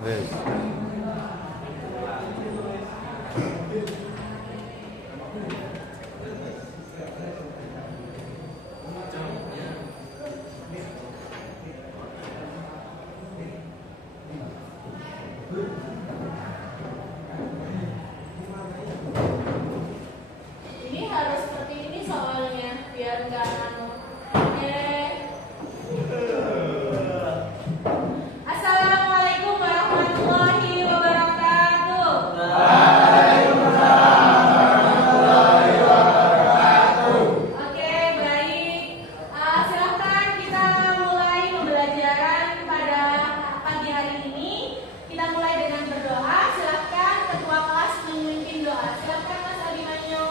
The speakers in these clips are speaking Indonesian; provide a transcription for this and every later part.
Wes. Ini harus seperti ini soalnya biar nggak anu. Oke. Assalamualaikum warahmatullahi wabarakatuh. Oke, baik. Silakan kita mulai pembelajaran pada pagi hari ini. Kita mulai dengan berdoa. Silakan ketua kelas memimpin doa. Silakan Mas Abimanyu.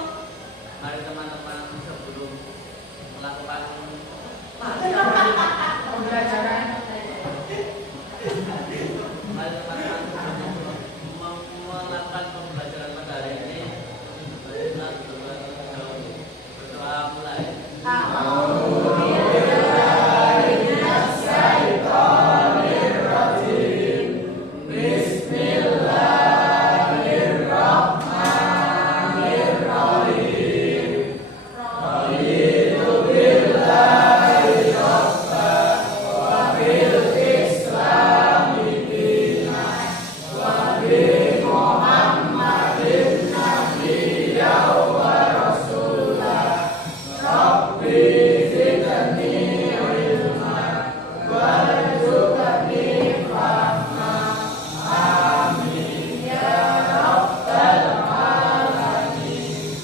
Mari teman-teman sebelum melakukan Pembelajaran. mari teman-teman sebelum melakukan pembelajaran pada hari ini, mari kita berdoa mulai.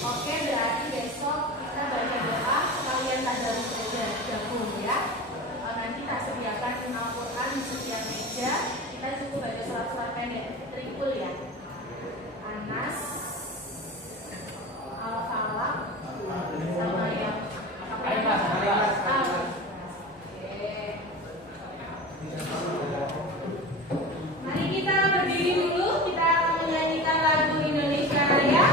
Oke, berarti besok kita baca doa sekalian tadarus saja gabung ya. Nanti kita sediakan Al-Quran di setiap meja. Kita cukup baca surat-surat pendek, trikul ya. Anas, Al-Falaq, sama yang apa ya? Mari kita berdiri dulu. Kita akan menyanyikan lagu Indonesia Raya.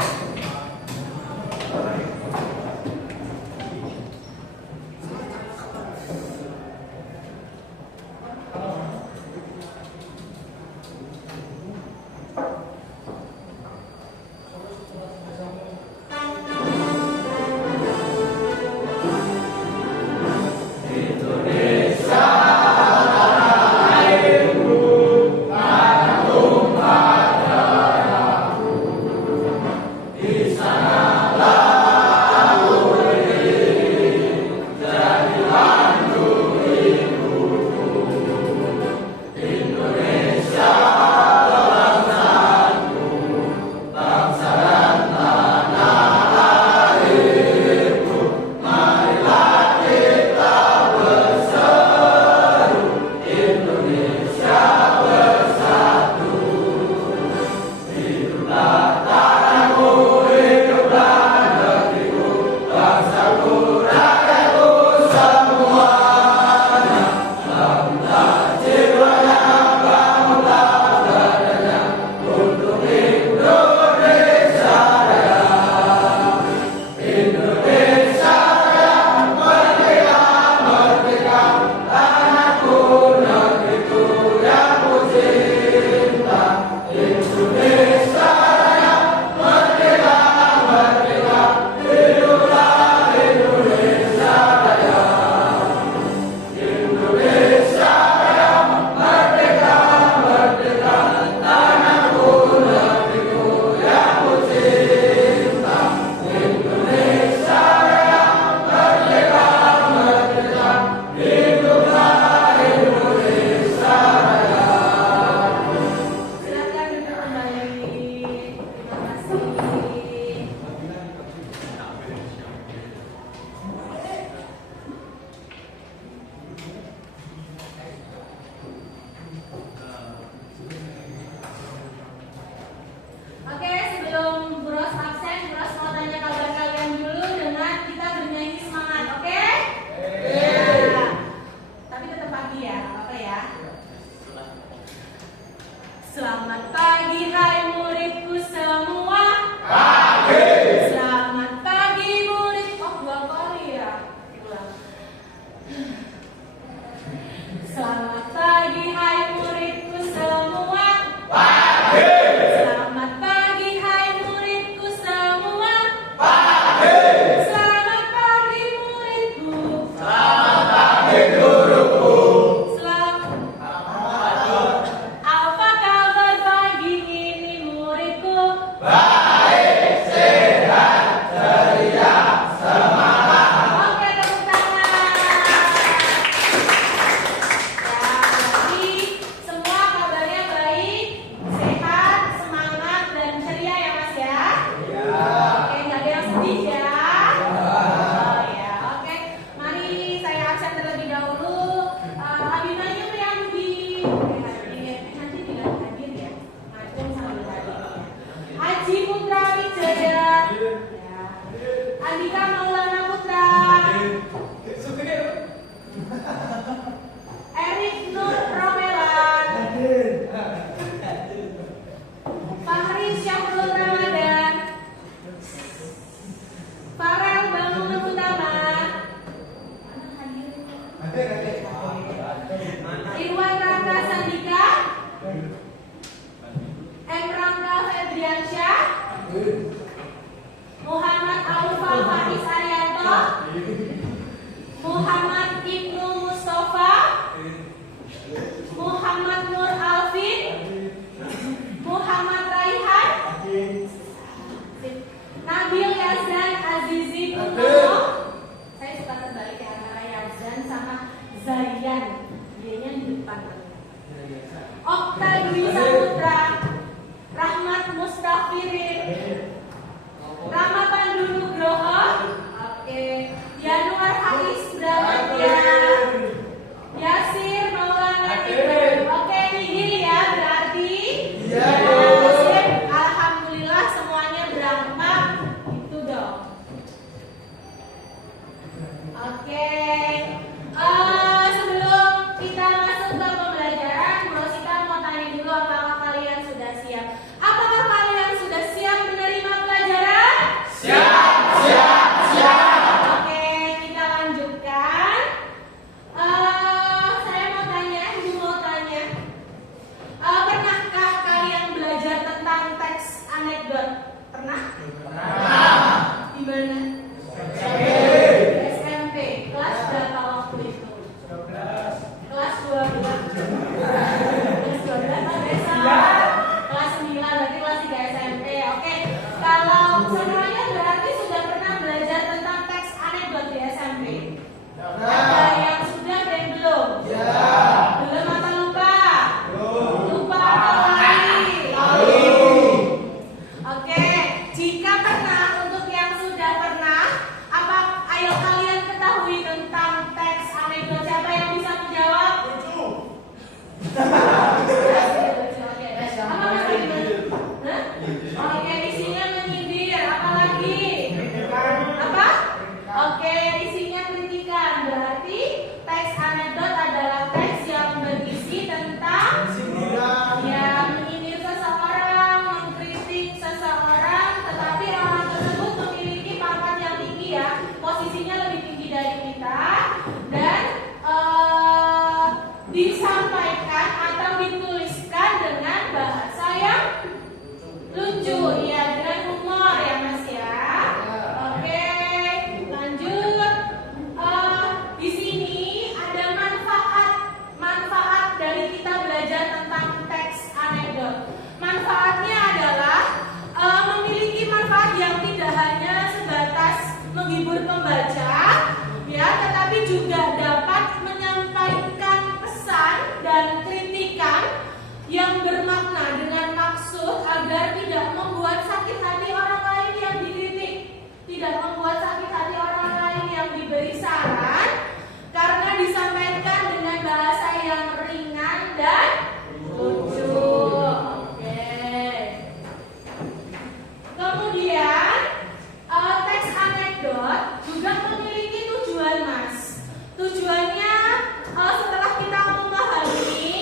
Silakan duduk kembali. Terima kasih. Oke, sebelum Bros absen, Bros mau tanya kabar kalian dulu dengan kita bernyanyi semangat, oke? Ya. Tapi tetap pagi ya, nggak apa-apa ya. Selamat pagi hai muridku semua. Pagi. Selamat pagi murid. Oh, 2 kali ya. Ulang. Selamat pagi hai muridku semua. Di mana? SMP. Kelas berapa waktu itu? Kelas 12. Kelas 12 ada salah. Kelas 9 berarti kelas 3 SMP. Oke. Kalau semuanya berarti sudah pernah belajar tentang teks anekdot di SMP. Ada yang sudah dan belum? Belum atau lupa? Lupa atau lali? Oke, jika pernah, untuk yang sudah pernah, ayo kalian ketahui tentang teks anekdot. Siapa yang bisa menjawab? Oke, isinya menyindir. Apalagi? Apa? Oke, isinya kritikan. Berarti teks anekdot adalah teks yang berisi tentang menyindir seseorang, mengkritik seseorang, tetapi orang tersebut memiliki pangkat yang tinggi ya, posisinya lebih tinggi dari kita, dan disampaikan atau dituliskan dengan bahasa yang lucu, ya, dengan humor ya Mas ya. Oke, lanjut. Di sini ada manfaat dari kita belajar tentang teks anekdot. Manfaatnya adalah memiliki manfaat yang tidak hanya sebatas menghibur pembaca, ya, tetapi juga dapat menyampaikan pesan dan kritikan yang bermakna dengan maksud agar tidak membuat sakit hati orang lain yang dikritik, tidak membuat sakit hati orang lain yang diberi saran, karena disampaikan dengan bahasa yang ringan dan lucu. Oke. Kemudian teks anekdot juga memiliki tujuan, Mas. Tujuannya setelah kita memahami,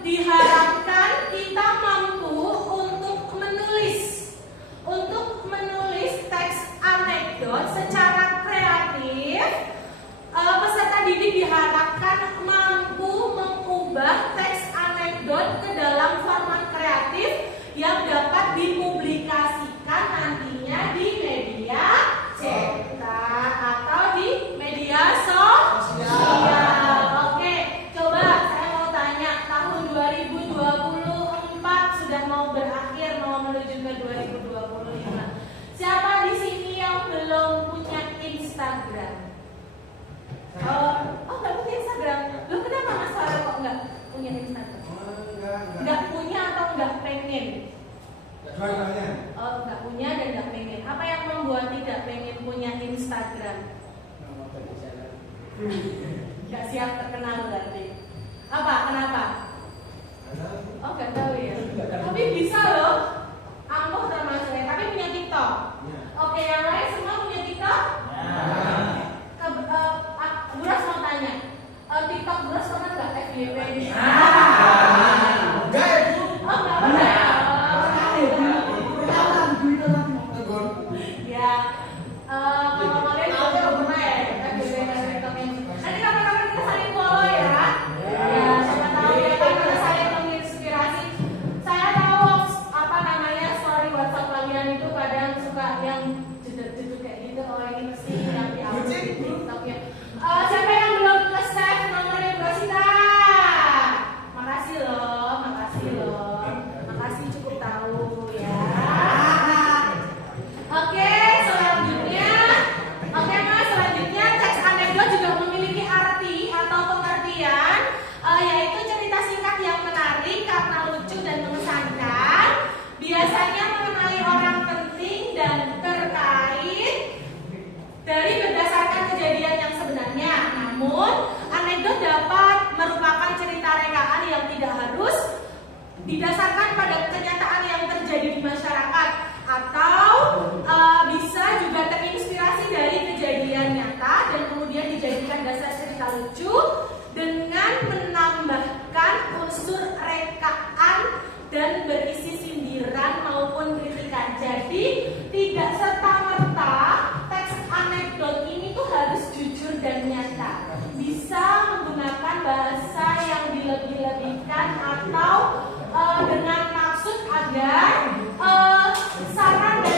diharapkan kita mampu untuk menulis teks anekdot secara kreatif. Peserta didik diharapkan mampu mengubah teks anekdot ke dalam format kreatif yang dapat dipublikasikan nantinya di media cetak atau di media sosial. Oke, coba saya mau tanya, tahun 2024 sudah mau berakhir, mau menuju ke 2025. Siapa di sini yang belum punya Instagram? Nggak punya Instagram. Loh, kenapa Mas Farel kok nggak punya Instagram? Nggak punya atau nggak pengen? Nggak punya dan nggak pengen. Apa yang membuat tidak pengen punya Instagram? Nggak siap terkenal berarti. Apa? Kenapa? Nggak tahu ya. Tapi bisa loh. Ampuh termasuknya. Tapi punya TikTok. Oke, yang lain semua punya TikTok? Buras mau tanya. TikTok Buras pernah nggak FYP di sini? Nggak pernah. Ya, kalau kalian juga pernah ya, nanti kapan-kapan kita saling follow ya. Ya, siapa tahu ya kan kita saling menginspirasi. Saya tahu story WhatsApp kalian itu kadang suka yang jeduk-jeduk kayak gitu. Oh, ini mesti yang di TikTok ya. Siapa yang belum nge-save nomornya Bu Rosita? Makasih loh. Makasih, cukup tahu ya. Oke, selanjutnya teks anekdot juga memiliki arti atau pengertian, yaitu cerita singkat yang menarik karena lucu dan mengesankan, biasanya mengenai orang penting dan terkait dari berdasarkan kejadian yang sebenarnya. Namun, anekdot dapat merupakan cerita rekaan yang tidak harus didasarkan pada kenyataan yang terjadi di masyarakat, atau bisa juga terinspirasi dari kejadian nyata dan kemudian dijadikan dasar cerita lucu dengan menambahkan unsur rekaan dan berisi sindiran maupun kritikan. Jadi tidak serta-merta teks anekdot ini tuh harus jujur dan nyata. Bisa menggunakan bahasa yang dilebih-lebihkan atau dengan maksud agar saran dan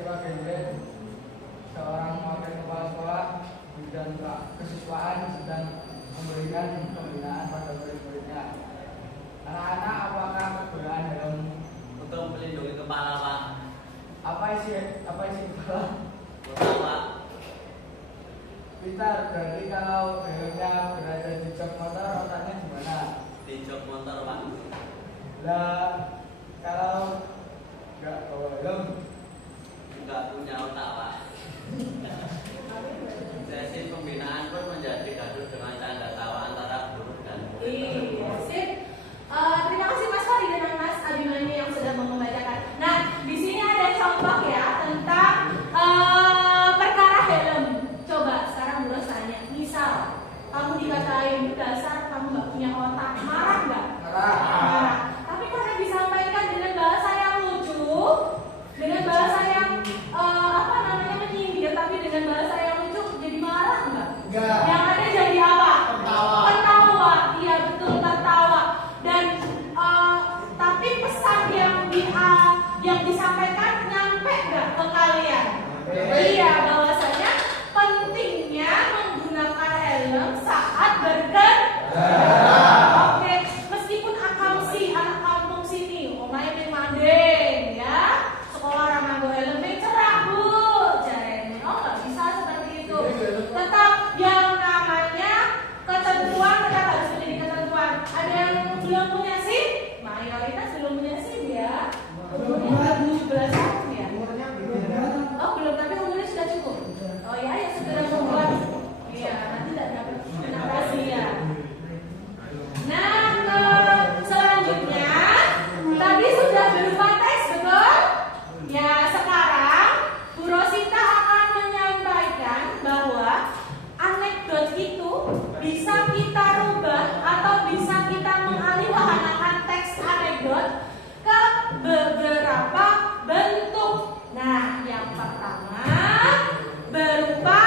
sebagai seorang wakil kepala sekolah bidang kesiswaan sedang memberikan pembinaan pada murid-muridnya. Anak-anak, apakah penggunaan helm untuk melindungi kepala, Pak? apa isi kepala? Betul, Pak. Pintar, berarti kalau helmnya berada di jok motor, otaknya gimana? Di jok motor, Pak. Lah, kalau nggak bawa helm, Nggak punya otak, Pak. Sesi pembinaan pun menjadi gaduh dengan canda tawa antara guru dan murid. Iya, sip. Terima kasih Mas Fahri dan Mas Abimanyu yang sudah membacakan. Nah, di sini ada contoh ya tentang perkara helm. Coba sekarang Bu Ros tanya, misal kamu dikatain dasar kamu nggak punya otak, marah nggak? marah. Tapi karena disampaikan dengan bahasa yang lucu, dengan bahasa yang menyindir, tapi dengan bahasa yang lucu, jadi marah nggak? Enggak. Yang ada jadi apa? Tertawa. Tertawa, iya betul tertawa. Dan tapi pesan yang disampaikan nyampe nggak ke kalian? Iya, bahwasanya pentingnya menggunakan helm saat berkendara. Oke, meskipun akamsi anak kampung sini, omae ning Mandeng ya, sekolah orang nganggo helm cerah Bu, jarene. Oh nggak bisa seperti itu. Tetap yang namanya ketentuan tetap harus menjadi ketentuan. Ada yang belum punya SIM? Mayoritas belum punya SIM ya. Umurnya 17 tahun ya. Oh belum, tapi umurnya sudah cukup. Oh ya, ya segera membuat. Iya, nanti tidak dapat rahasia. Nah, selanjutnya tadi sudah berupa teks, betul? Ya, sekarang Bu Rosita akan menyampaikan bahwa anekdot itu bisa kita rubah atau bisa kita mengalihwahanakan teks anekdot ke beberapa bentuk. Nah, yang pertama berupa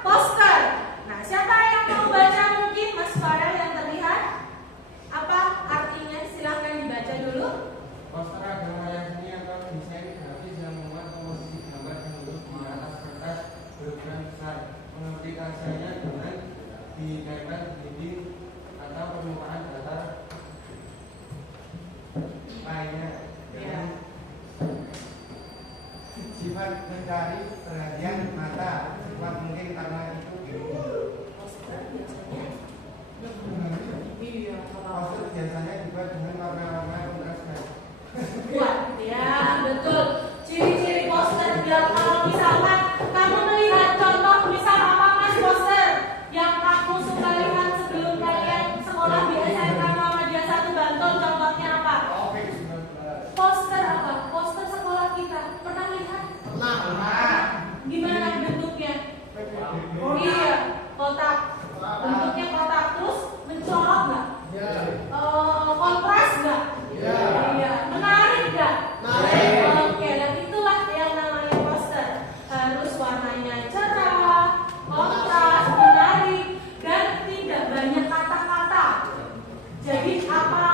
poster. Nah, siapa yang mau baca mungkin Mas Farel yang terlihat? Apa artinya? Silahkan dibaca dulu. Poster adalah wayang seni atau desain grafis yang memuat komposisi gambar yang lurus di atas kertas berukuran besar, mengaplikasikannya dengan dikaitkan dinding atau permukaan datar lainnya dengan sifat mencari perhatian mata, sifat mungkin karena itu Poster biasanya. Iya, poster biasanya dibuat dengan warna-warna kontras buat ya betul. Ciri-ciri poster biar kalau misalkan kamu melihat contoh misal apa Mas poster yang kamu suka lihat sebelum kalian sekolah di SMK Muhammadiyah 1 Bantul, contohnya apa? Poster apa? Poster sekolah kita. Pernah lihat? Gimana bentuknya? Iya, kotak. Bentuknya kotak, terus mencolok nggak? Kontras nggak? Iya. Menarik nggak? Oke, dan itulah yang namanya poster. Harus warnanya cerah, kontras, menarik, dan tidak banyak kata-kata. Jadi apa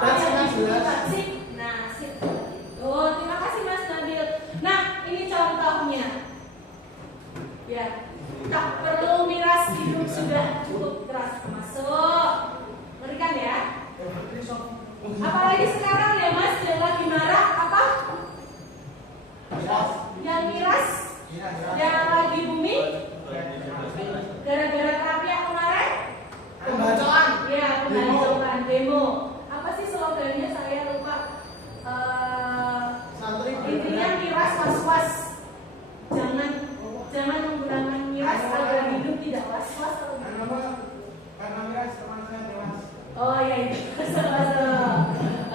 yang dibutuhkan sih? Nah, sip. Oh, terima kasih Mas Nabil. Nah, ini contohnya. Ya, tak perlu miras hidup sudah cukup keras masuk. Ngerikan ya. Apalagi sekarang ya Mas, yang lagi marah apa? Yang miras, yang lagi booming, gara-gara terapi yang kemarin. Pembacaan. Iya, pembacaan demo. Apa sih slogannya? Saya lupa. Intinya miras was-was. Jangan menggunakan miras agar hidup tidak was-was. Karena miras teman saya tewas. Oh ya itu.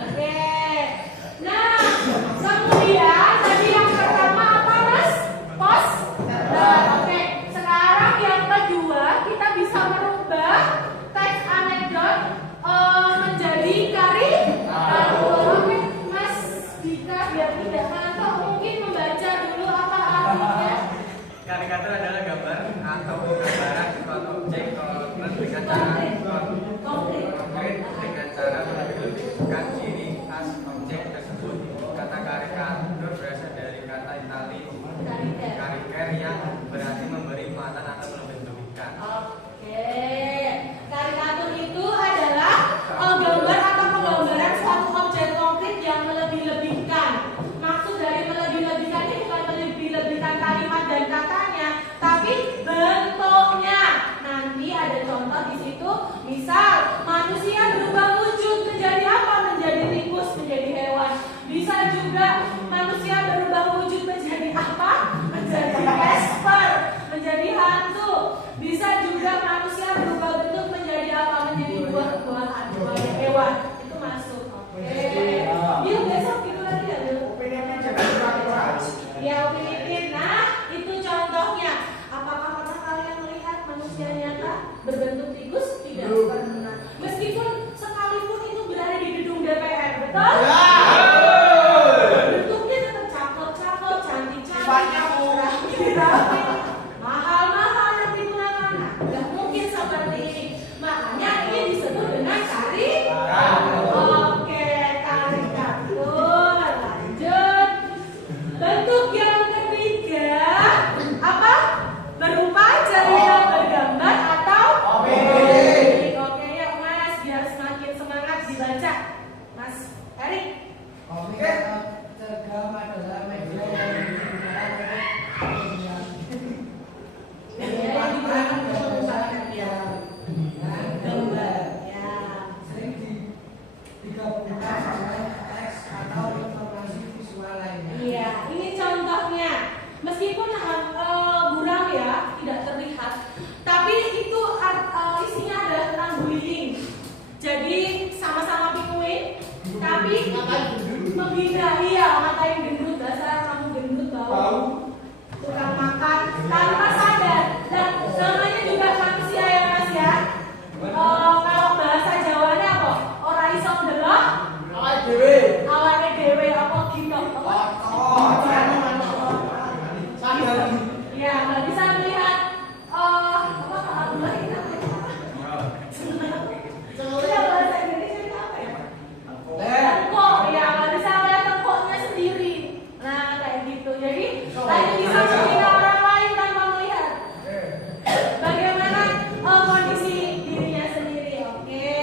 Oke. Nah, kemudian tadi yang pertama apa Mas? berarti memberi muatan atau membentukkan. Oke, karikatur itu adalah gambar atau penggambaran suatu objek konkret yang melebih-lebihkan. Maksud dari melebih-lebihkan ini bukan melebih-lebihkan kalimat dan katanya, tapi bentuknya. Nanti ada contoh di situ, misal manusia berubah wujud menjadi apa? Menjadi tikus, menjadi hewan. Bisa juga manusia berubah wujud menjadi apa? Menjadi Casper, menjadi hantu. Bisa juga manusia berubah bentuk menjadi apa? Menjadi buah-buahan, buah hewan. Itu masuk. Oke. Yuk besok itu lagi ya. Ya, Upin. Nah, itu contohnya. Apakah pernah kalian melihat manusia nyata berbentuk tikus? Tidak pernah. Meskipun sekalipun itu berada di gedung DPR, betul? Bentuknya tetap cakep-cakep, cantik-cantik, rapi, mahal-mahal yang digunakan. Nah, nggak mungkin seperti ini. Makanya ini disebut dengan karikatur. Oke, karikatur. Lanjut. Bentuk yang ketiga apa? Berupa cerita bergambar atau komik. Oke, yuk Mas, biar semakin semangat dibaca. Mas Erik. Komik cergam adalah media yang digunakan Gambar. Ya. sering digabungkan oleh teks atau informasi visual lainnya. Iya, ini contohnya. Meskipun buram ya, tidak terlihat, tapi itu isinya adalah tentang bullying. Jadi sama-sama penguin, tapi menghina, iya, ngatain gendut, dasar kamu gendut bau, tukang makan tanpa sadar. Dan namanya juga manusia ya Mas ya. Kalau bahasa Jawanya apa? Ora iso ndelok awake dhewe apa gitu. Ya, nggak bisa melihat apa Abdullah ini namanya. Udah bahasa Indonesia itu apa ya? Tengkok, ya nggak bisa melihat tengkoknya sendiri. Nah, kayak gitu. Jadi hanya bisa menghina orang lain tanpa melihat bagaimana kondisi dirinya sendiri. Oke.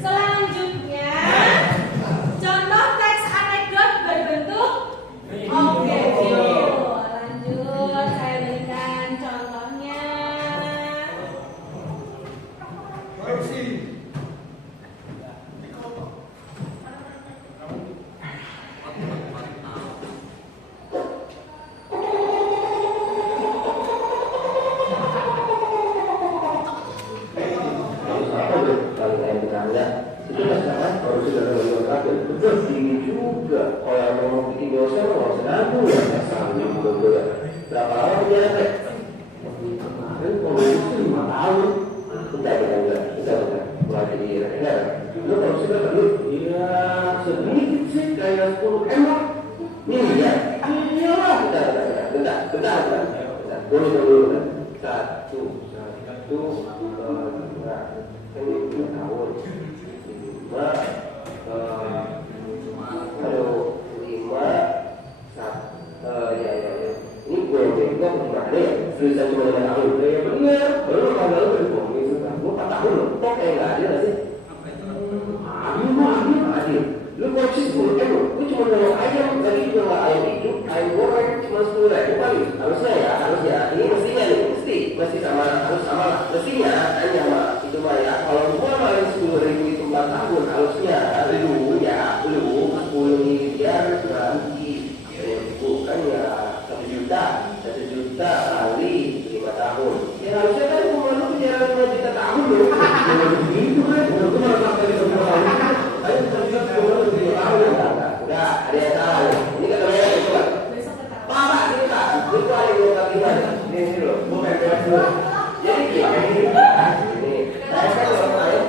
Selanjutnya, contoh teks anekdot berbentuk video. Lanjut, saya berikan contohnya. Kalau saya bertanya, itu masalah kalau sudah ada yang terakhir, betul tinggi juga. Kalau memang bikin dosa, kalau sedang ya sambil betul. Berapa lama dia dapat? Kemarin kalau itu 5 tahun, kita mulai jadi enggak. Lu kalau sudah perlu, iya sedikit sih kayak 10 emak. Ini ya, iyalah. Bentar. Dulu. 1, 2, 5 ini gue yang bego gimana ya tulisan cuma 5 tahun ya bener lu kalau lu berbohong itu kan gue 4 tahun loh kok kayak nggak adil sih adil lu koleksi 10 lu cuma ngomong ayam tadi juga nggak ayam itu ayam goreng cuma 10.000 kali harusnya ini mestinya nih mesti sama harus sama lah mestinya hanya sama itu mah ya kalau gua main 10.000 itu 4 tahun harusnya lu 10 miliar ganti bukan ya 1 juta kali 5 tahun ya harusnya kan gua lu penjara 5 juta tahun loh begitu kan lu malah sampai 5 tahun ayo kita lihat gua 5 tahun udah ada yang salah ini kan namanya itu kan Pak, itu ada yang kami baca. Ini loh, bukan dulu. Jadi kayak gini. Ini. Saya kan orang lain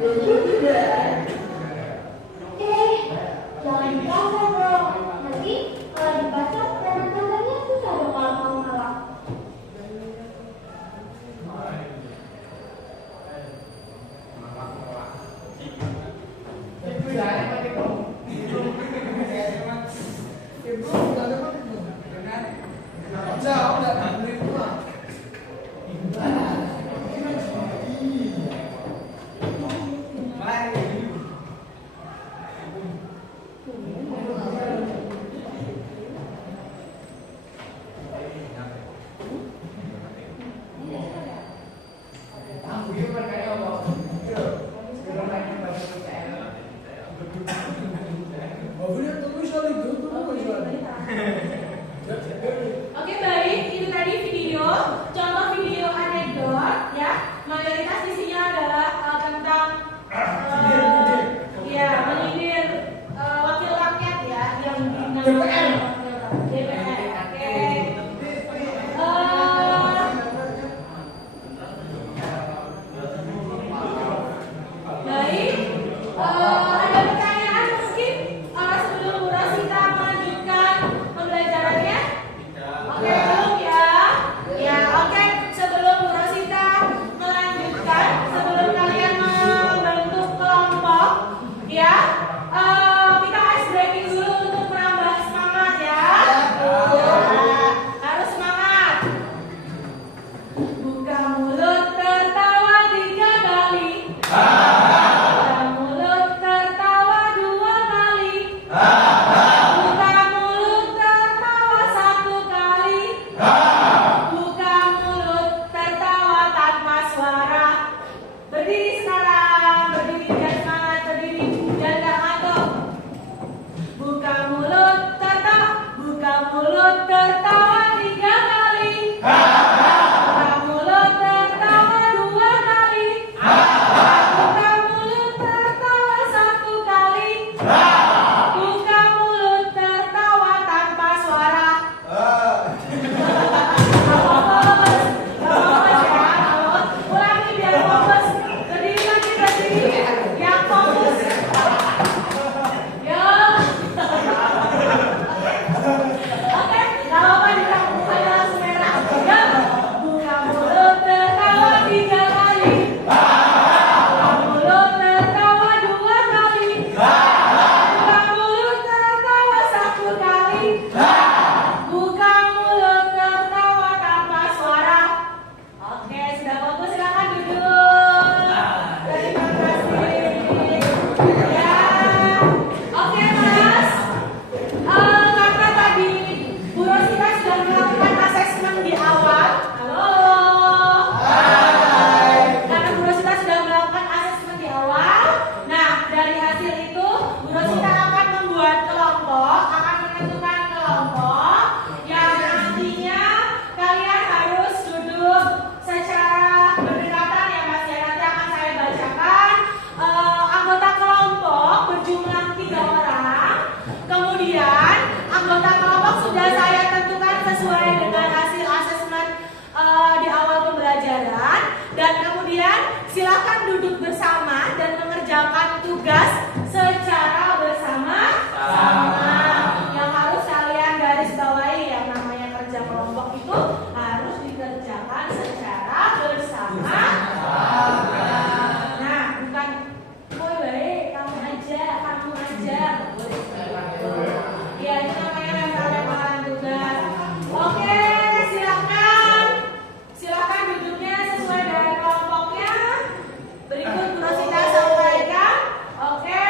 Lucu tidak? Jangan dipaksa dong. Nanti kalau dibaca tanda-tandanya susah dong kalau kamu ngalah. Oke baik, itu tadi video, contoh video anekdot ya. Mayoritas isinya adalah tentang ya menyindir wakil rakyat ya yang dinamakan DPR. Oke. Baik, ada pertanyaan mungkin sebelum Bu Rosita melanjutkan pembelajarannya? Oke, belum ya? Ya, oke. Sebelum Bu Rosita melanjutkan, sebelum kalian membentuk kelompok, ya, kita ice breaking dulu untuk menambah semangat ya. Harus semangat. Buka mulut tertawa 3 kali. Buka mulut tertawa 2 kali. Buka mulut tertawa 1 kali. Buka mulut tertawa tanpa suara. Berdiri sekarang, berdiri dan semangat, berdiri dan gak ngantuk. Buka mulut tertawa 3 kali. Buka mulut tertawa 2 kali. Buka mulut tertawa 1 kali. Buka mulut tertawa tanpa suara. Ulangi biar fokus. Berdiri lagi, berdiri. Yang fokus. Ya. Oke, gak apa-apa dikamu aja langsung merah. Ya. Buka mulut tertawa 3 kali. Buka mulut tertawa 2 kali. Buka mulut tertawa 1 kali. Buka mulut tertawa tanpa suara. Oke, sudah fokus, silakan duduk. Terima kasih. Ya. Oke, Mas. Karena tadi Bu Rosita sudah melakukan asesmen di awal. Halo. Karena Bu Rosita sudah melakukan asesmen di awal. Nah, dari hasil itu Bu Rosita akan membuat kelompok, akan menentukan kelompok yang nantinya kalian harus duduk secara berdekatan ya Mas ya. Nanti akan saya bacakan anggota kelompok berjumlah 3 orang. Kemudian anggota kelompok sudah saya tentukan sesuai dengan hasil asesmen di awal pembelajaran. Dan kemudian silakan duduk bersama dan mengerjakan tugas secara bersama-sama. Yang harus kalian garis bawahi yang namanya kerja kelompok itu harus dikerjakan secara bersama. Nah, bukan woi baik kamu aja. Ya, itu namanya lempar-lemparan tugas. Oke, silakan duduknya sesuai dengan kelompoknya. Berikut Bu Rosita sampaikan. Oke.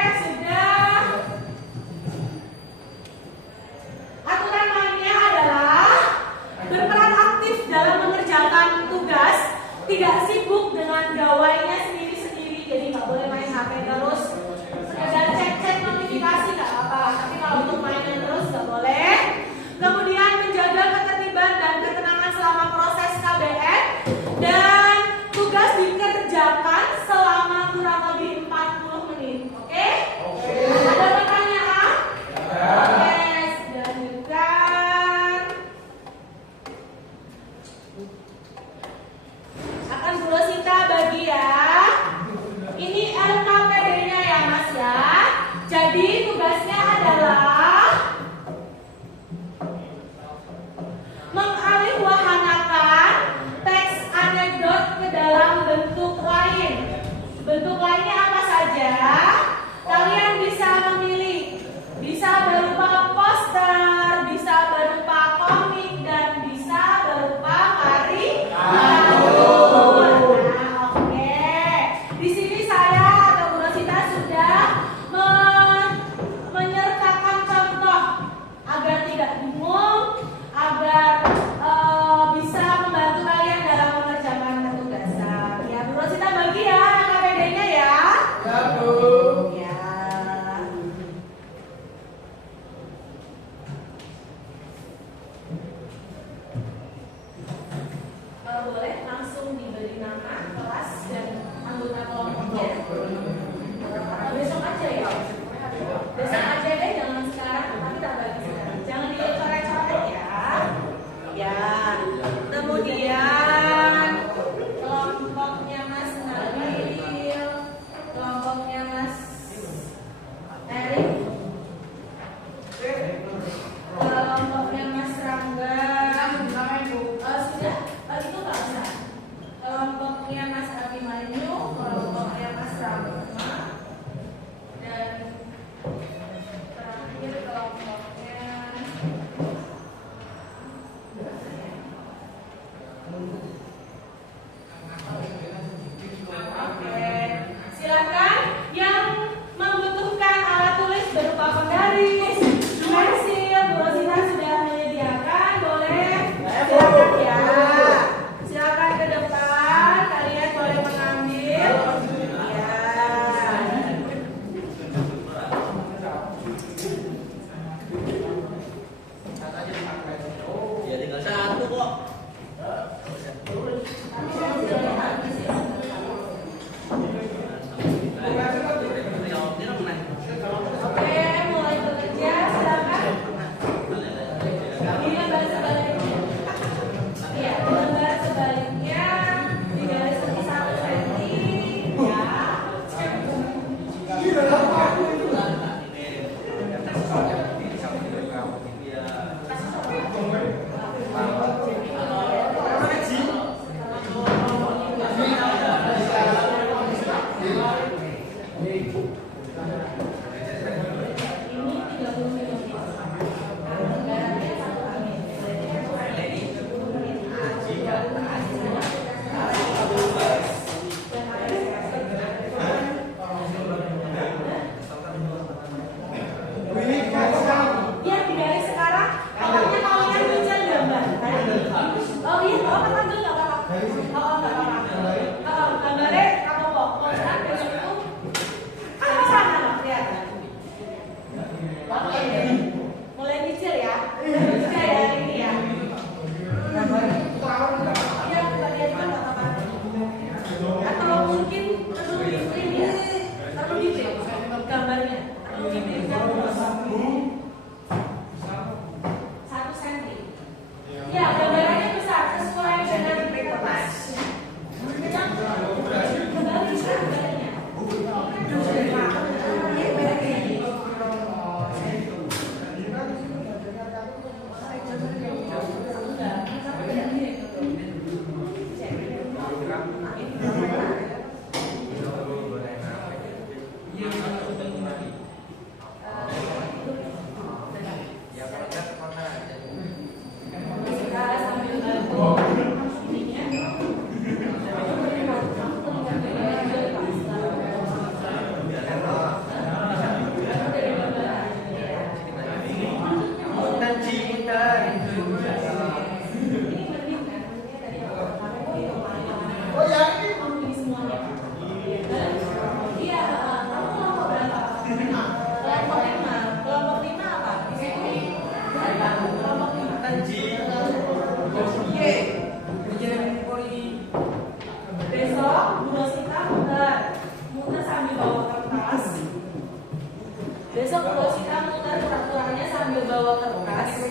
besok bos kita muter peraturannya sambil bawa kertas.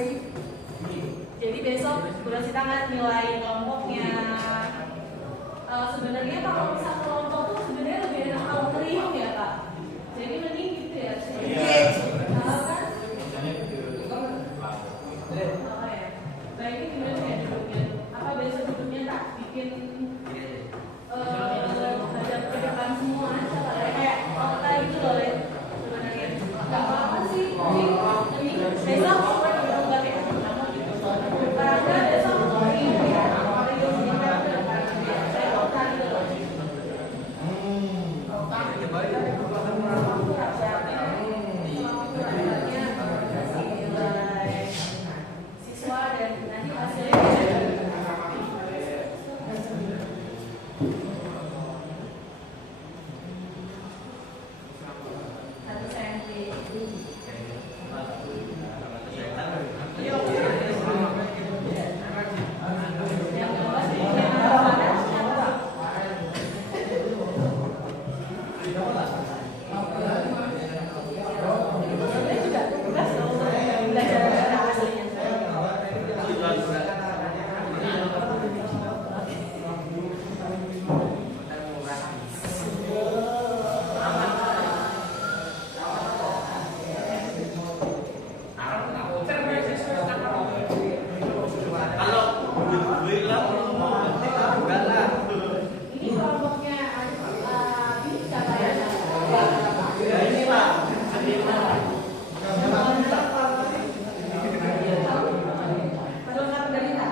Jadi besok bos kita nggak nilai kelompoknya. Sebenarnya kalau bisa kelompok tuh sebenarnya lebih enak kalau trium ya Kak. Jadi mending gitu ya. Kan? Oh ya. Baiknya gimana ya duduknya? Apa besok duduknya tak bikin hadap ke depan semua aja kayak kota gitu loh ya. Sebenarnya nggak apa-apa sih. Ini besok enggak ya. Karena besok trium ya. Trium kita ke depan. Saya kota gitu loh. Siswa dan nanti hasilnya satu senti. Yang bawah sih yang mana? Sebenarnya juga tugas loh belajar bahasa aslinya. Kalau duit lah, enggak lah. Ini kelompoknya ini siapa ya? Ini Pak. Perlengkapan dari tak?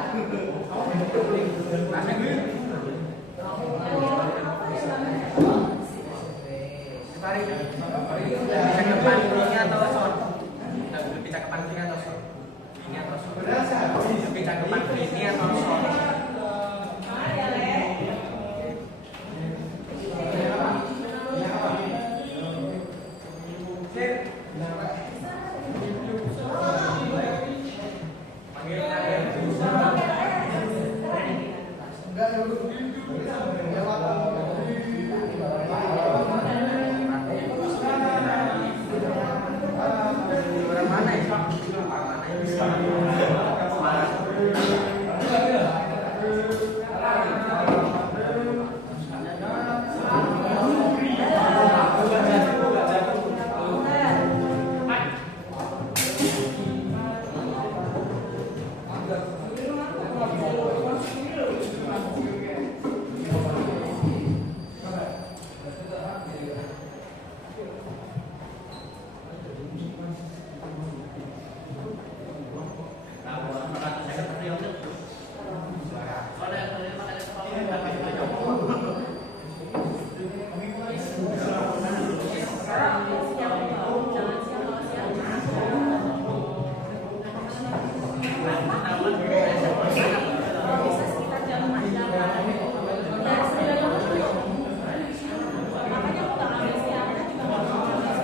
Ah, ya Le. Makanya aku gak ngambil siapa juga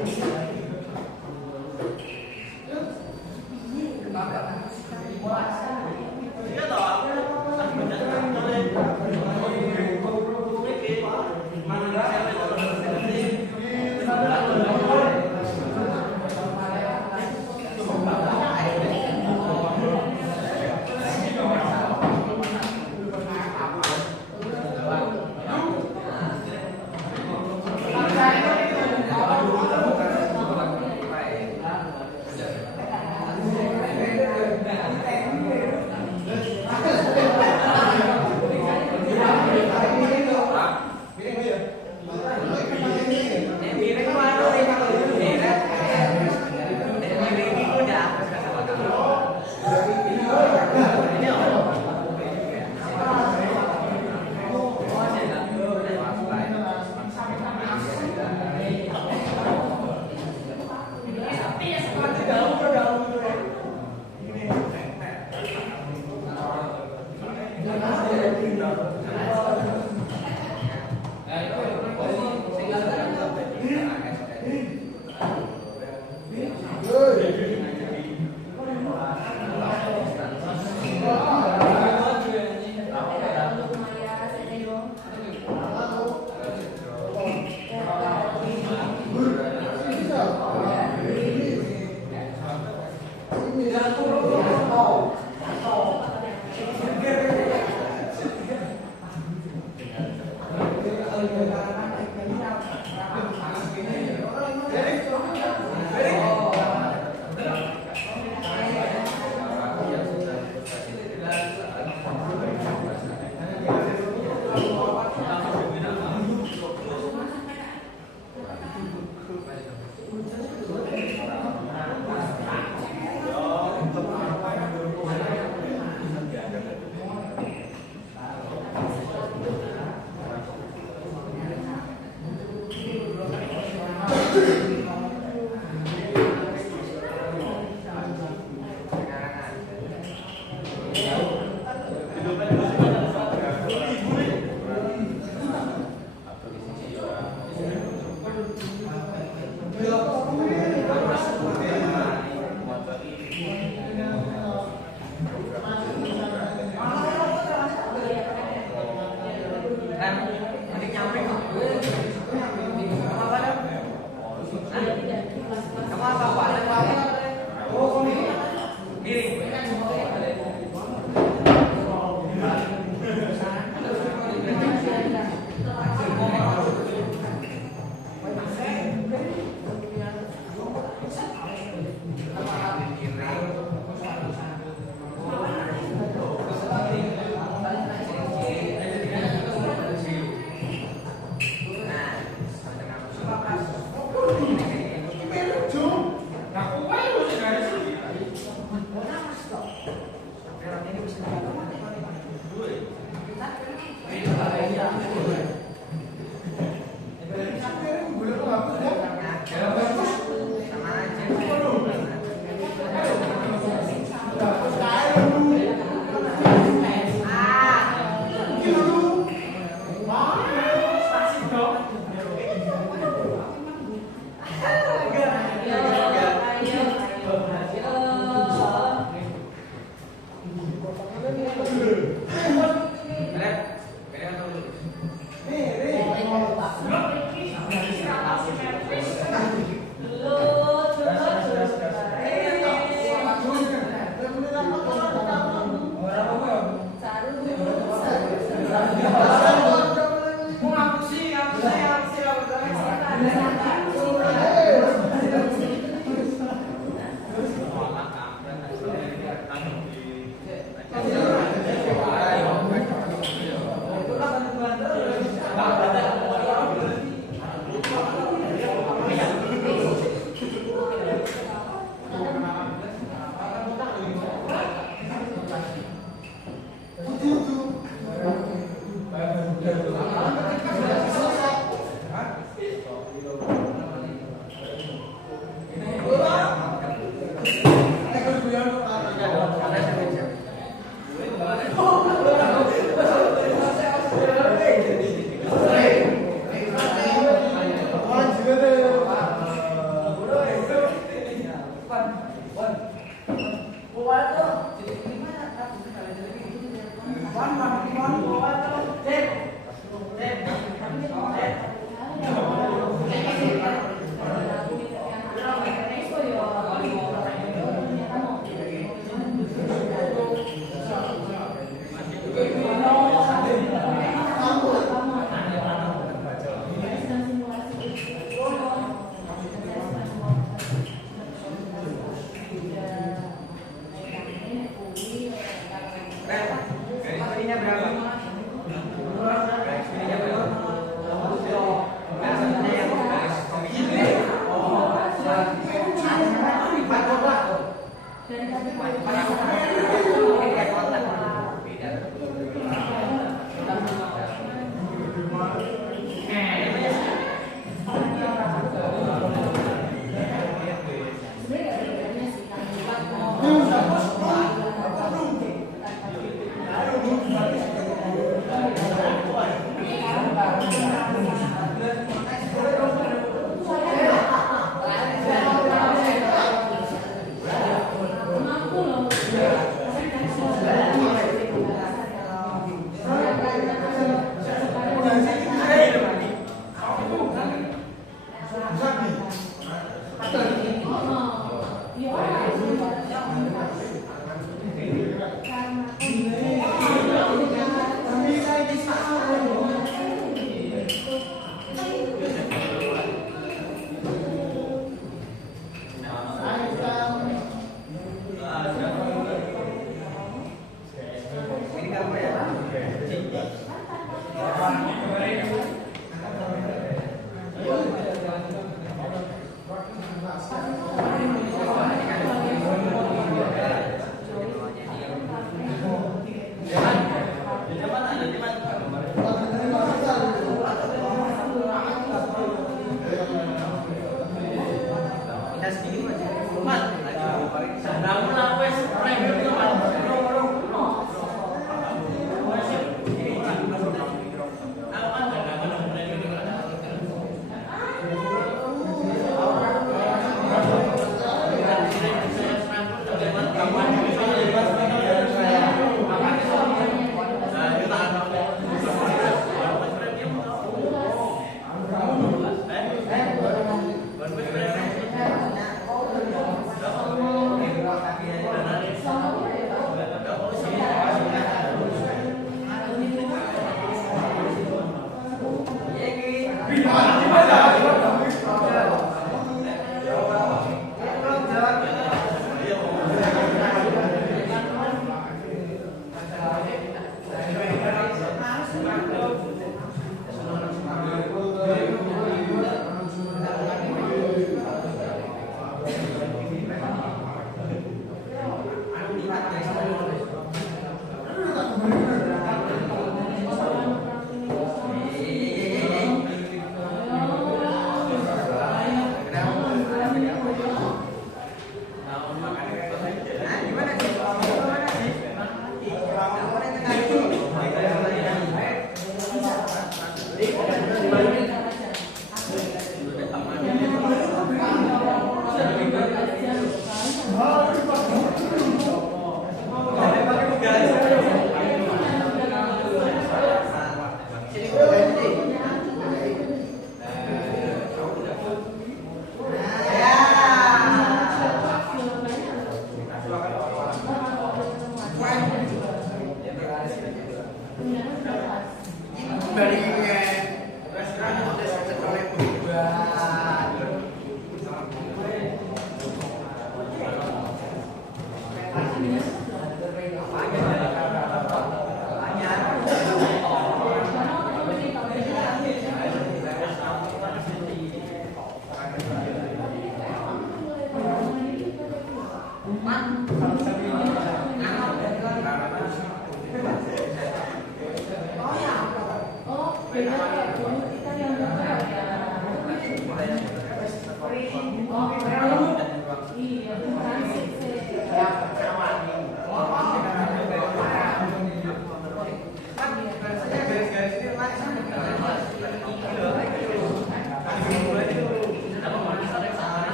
Iya toh, aku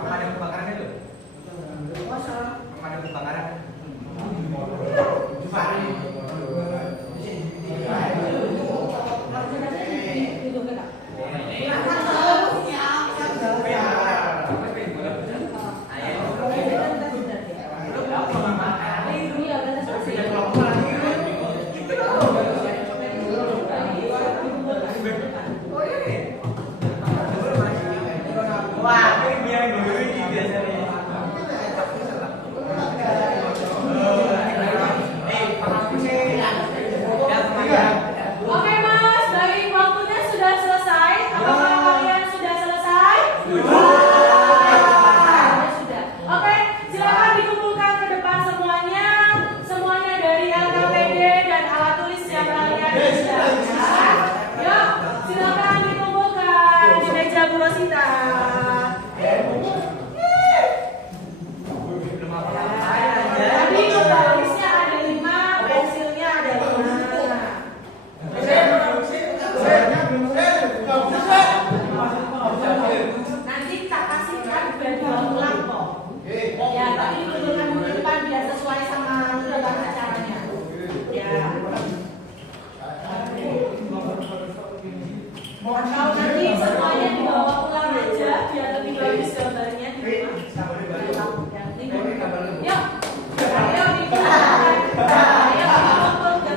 pemadam kebakaran itu. Kosong. Pemadam kebakaran. Wah, ini biar dulu ini biasanya. Oke Mas, baik, waktunya sudah selesai. Apakah kalian sudah selesai? Sudah. Oke, silakan dikumpulkan ke depan semuanya. Semuanya dari LKPD dan alat tulis yang kalian disediakan. Yuk, silakan dikumpulkan di meja Bu Rosita. Tadi tulisnya ada 5, pensilnya ada 5. Nanti tak kasihkan biar diulang kok. Ya, tapi dikumpulkan di depan biar sesuai sama program acaranya. Ya. Kalau nanti semuanya dibawa pulang aja biar lebih bagus gambarnya di rumah. Yuk, ayo dikumpulkan. Ayo dikumpulkan.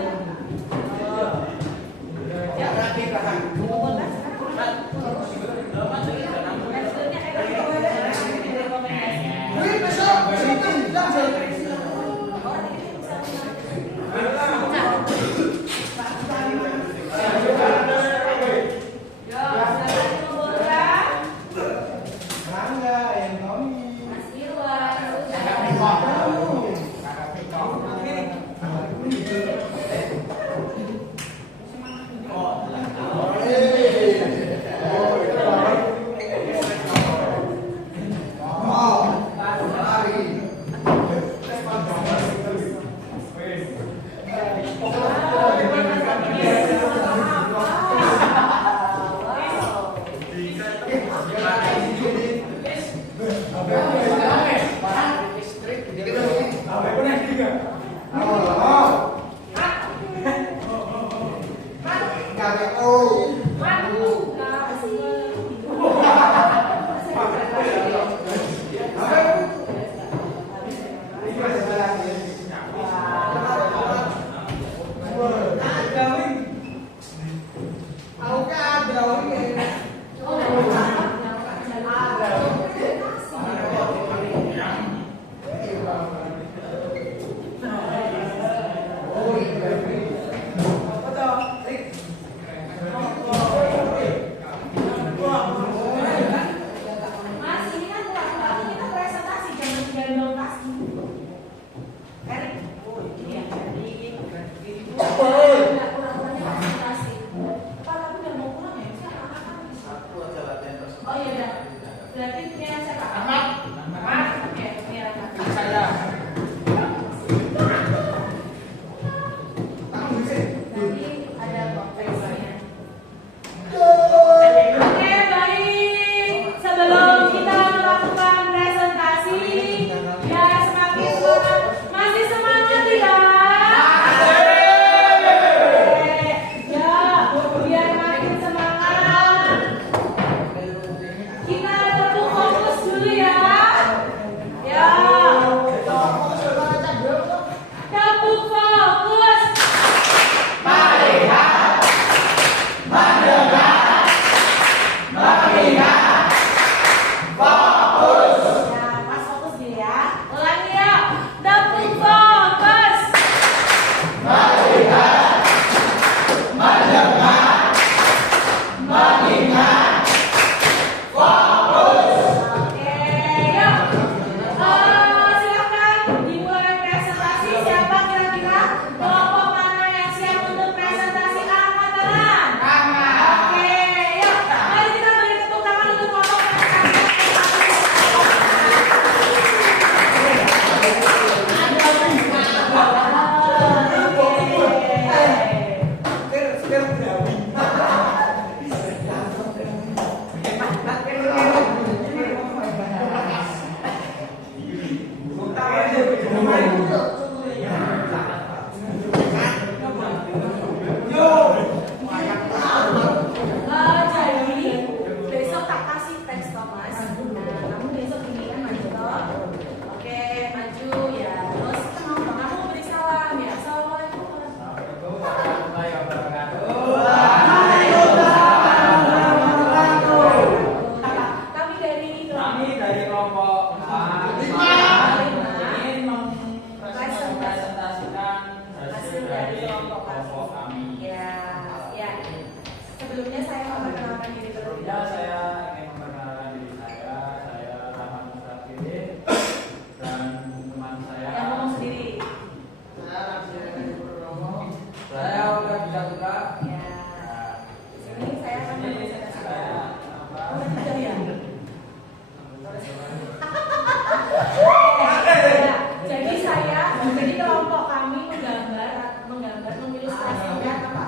Listrik dari kelompok ingin mempresentasikan hasil dari kelompok kami. Ya. Sebelumnya saya memperkenalkan diri terlebih Ya, dahulu. saya ingin memperkenalkan diri saya Rahman Mustaqim dan teman saya. Yang ngomong sendiri. Saya udah bisa buka. Ya. Di sini saya akan Ini mempresentasikan. saya apa? Oh, tidak ya? Jadi kelompok kami menggambar, mengilustrasikan apa?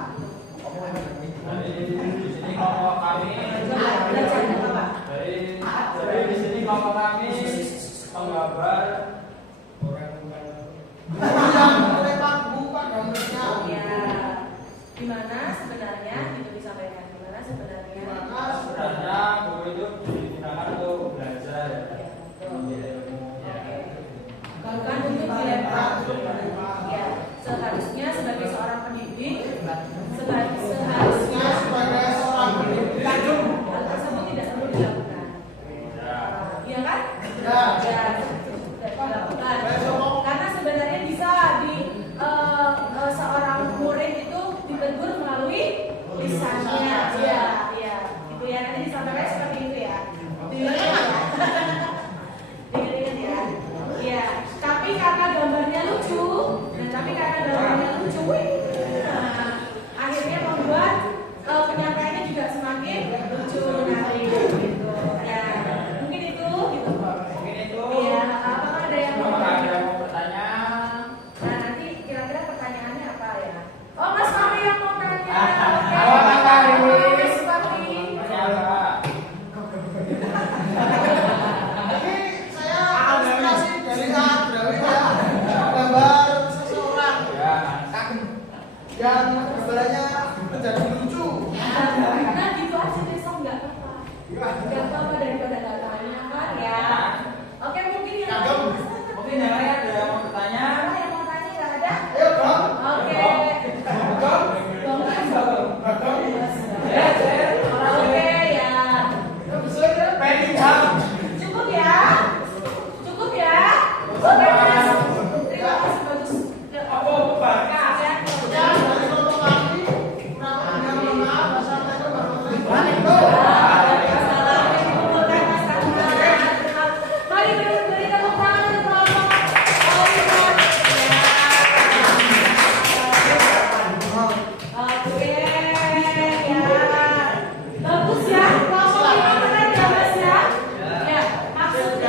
Di sini kelompok kami. Belajarnya apa? Dari di sini kelompok kami menggambar Ya, gimana sebenarnya itu disampaikan? Gimana sebenarnya? sebenarnya buku itu digunakan untuk belajar. Ya, betul. Bukan untuk dilempar. Ya, seharusnya sebagai seorang pendidik, seharusnya hal tersebut tidak perlu dilakukan. Iya kan? Ya, tidak dilakukan. Karena sebenarnya bisa seorang murid itu ditegur melalui lisannya. Ya, gitu ya. Nanti disampaikan seperti itu ya. Diingat ya. Ya, tapi karena gambarnya lucu, akhirnya membuat penyampaiannya juga semakin lucu, menarik gitu. Ya, mungkin itu gitu. Mungkin itu. Iya, apakah ada yang mau Apakah ada bertanya? yang mau bertanya? Nah, nanti kira-kira pertanyaannya apa ya? Oh, Mas Fahri yang mau tanya. Oke. Halo, Mas Fahri. Mas Fahri. Apa? yang gambarannya menjadi lucu. Nah, gitu aja besok nggak apa-apa. Nggak apa-apa daripada nggak tanya kan ya. Oke, mungkin yang lain. Mungkin yang lain ada yang mau bertanya? Apa yang mau tanya nggak ada? Ayo dong. Oke. Oke ya. Cukup ya. Cukup ya. Oke Mas. Terima kasih bagus. Apa beban? Ya. Mari beri tepuk tangan untuk kelompok Oliver. Oke, ya. Bagus ya, kelompok Oliver keren ya Mas ya. Ya, maksud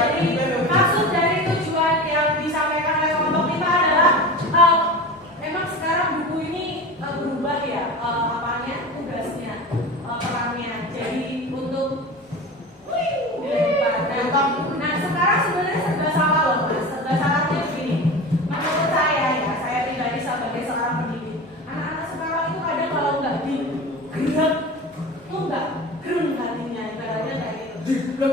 dari tujuan yang disampaikan oleh kelompok kita adalah memang sekarang buku ini berubah ya, tugasnya, perannya. Jadi untuk dilempar. Nah, sekarang sebenarnya serba salah loh Mas. Serba salahnya begini. Menurut saya ya, saya pribadi sebagai seorang pendidik, anak-anak sekarang itu kadang kalau nggak digerak tuh nggak gerung hatinya, ibaratnya kayak gitu.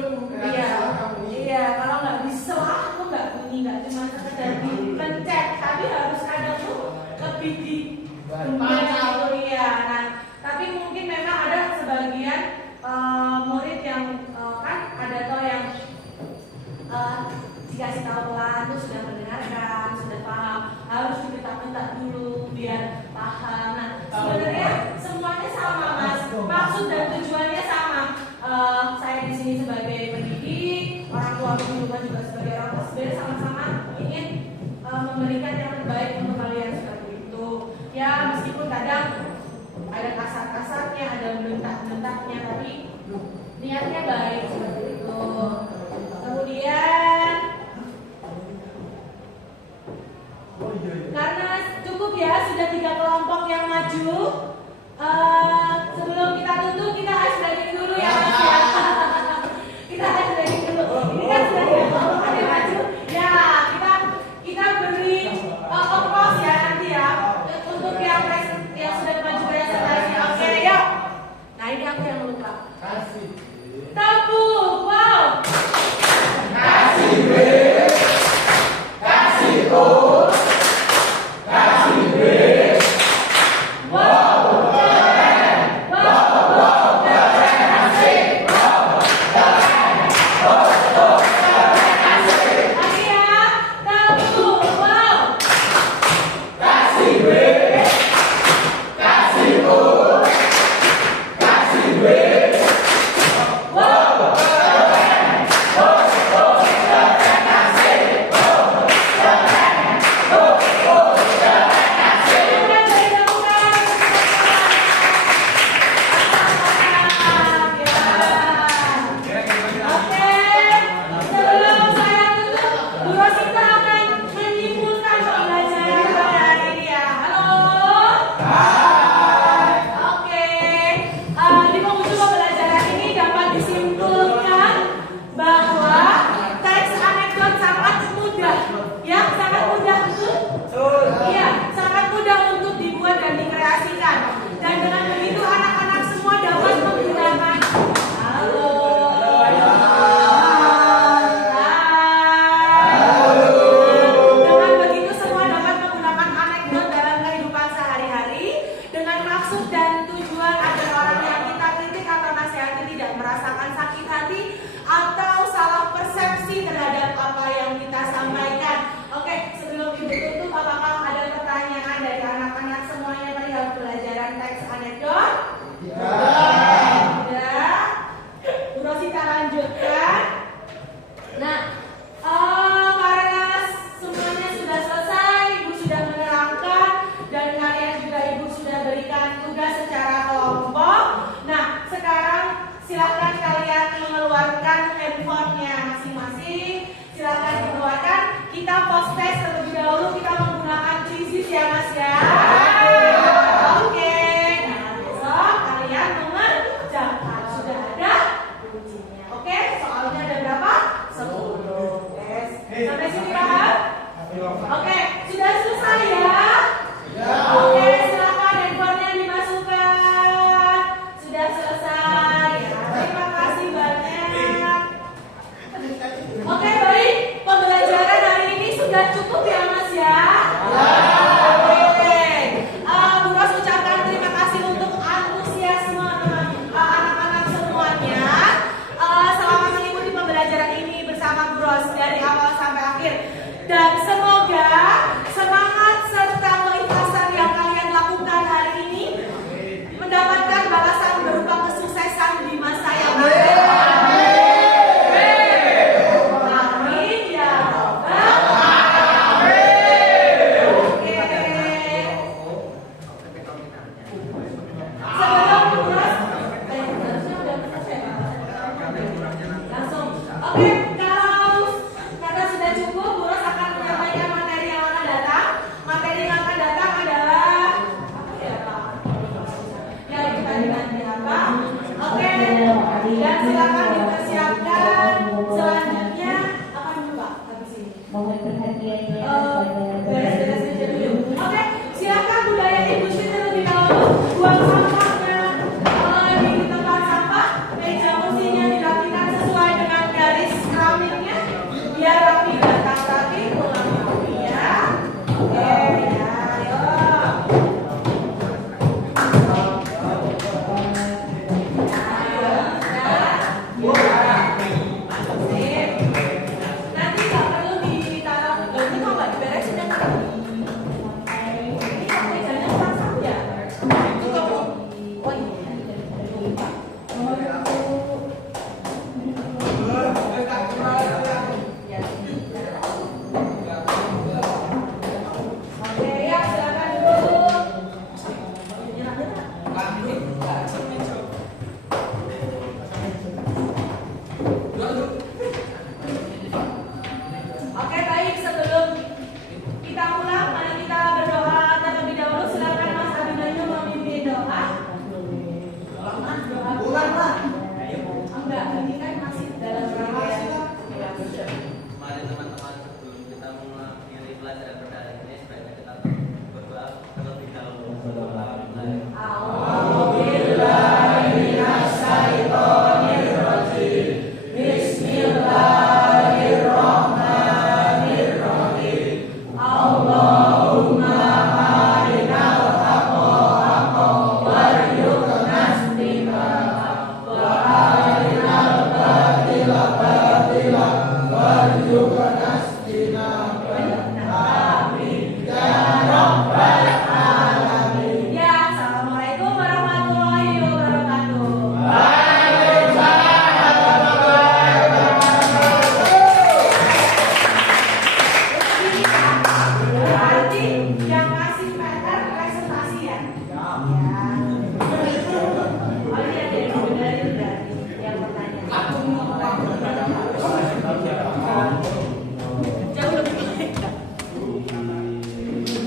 Iya, kalau nggak diselah tuh nggak bunyi, nggak cuma sekedar dipencet, tapi harus kadang tuh lebih di gitu ya. Nah, tapi mungkin memang ada sebagian murid yang kan ada toh yang dikasih tahu pelan tuh sudah mendengarkan, sudah paham, harus dibentak-bentak dulu biar paham. Nah, sebenarnya semuanya sama Mas, maksud dan tujuannya sama. Saya di sini sebagai pendidik, orang tua di rumah juga sebagai orang tua, sebenarnya sama-sama ingin memberikan yang terbaik untuk kalian seperti itu. Ya, meskipun kadang ada kasar-kasarnya, ada bentak-bentaknya, tapi niatnya baik seperti itu.